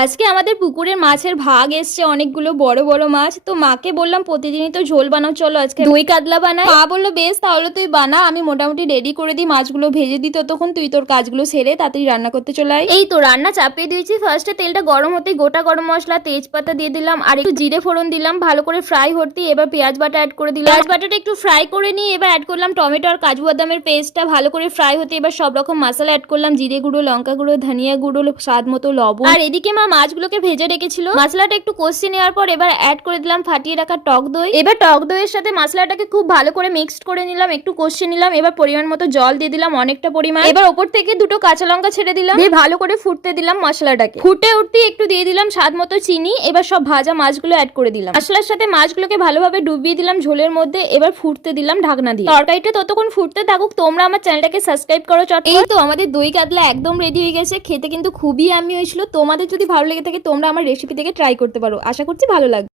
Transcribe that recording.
আজকে আমাদের পুকুরের মাছের ভাগ এসছে অনেকগুলো বড় বড় মাছ। তো মাকে বললাম প্রতিদিনই তো ঝোল বানাও, চলো আজকে দই কাতলা বানাই। মা বললো বেশ তাহলে তুই বানা, আমি মোটামুটি রেডি করে দিই, মাছগুলো ভেজে দিই, ততক্ষণ তুই তোর কাজগুলো সেরে তাড়াতাড়ি রান্না করতে চলে আয়। এই তো রান্না চাপিয়ে দিয়েছি। ফার্স্টে তেলটা গরম হতে গোটা গরম মশলা তেজপাতা দিয়ে দিলাম আর একটু জিরে ফোড়ন দিলাম, ভালো করে ফ্রাই হতে এবার পেঁয়াজ বাটা অ্যাড করে দিলাম। পেঁয়াজ বাটাটা একটু ফ্রাই করে নিয়ে এবার অ্যাড করলাম টমেটো আর কাজু বাদামের পেস্টটা। ভালো করে ফ্রাই হতে এবার সব রকম মশলা অ্যাড করলাম, জিরে গুঁড়ো, লঙ্কা গুঁড়ো, ধনিয়া গুঁড়ো, স্বাদ মতো লবণ। আর এদিকে মা মাছগুলোকে ভেজে রেখেছিল। মশলাটা একটু কষিয়ে নেওয়ার পর এবার অ্যাড করে দিলাম ফাটিয়ে রাখা টক দই। এবার টক দইয়ের সাথে মশলাটাকে খুব ভালো করে মিক্সড করে নিলাম, একটু কষিয়ে নিলাম। এবার পরিমাণ মতো জল দিয়ে দিলাম, অনেকটা পরিমাণ। এবার ওপর থেকে দুটো কাঁচা লঙ্কা ছেড়ে দিলাম, দিয়ে ভালো করে ফুটতে দিলাম মশলাটাকে। ফুটে উঠতে একটু দিয়ে দিলাম স্বাদ মতো চিনি। এবার সব ভাজা মাছগুলো অ্যাড করে দিলাম, মশলার সাথে মাছগুলোকে ভালোভাবে ডুবিয়ে দিলাম ঝোলের মধ্যে। এবার ফুটতে দিলাম ঢাকনা দিয়ে। তরকারিটা ততক্ষণ ফুটতে থাকুক, তোমরা আমার চ্যানেলটাকে সাবস্ক্রাইব করো চট। এই তো আমাদের দই কাতলা একদম রেডি হয়ে গেছে। খেতে কিন্তু খুবই ইয়াম্মি হয়েছিল। তোমাদের যদি ভালো লেগে থাকে তোমরা আমার রেসিপি থেকে ট্রাই করতে পারো, আশা করছি ভালো লাগবে।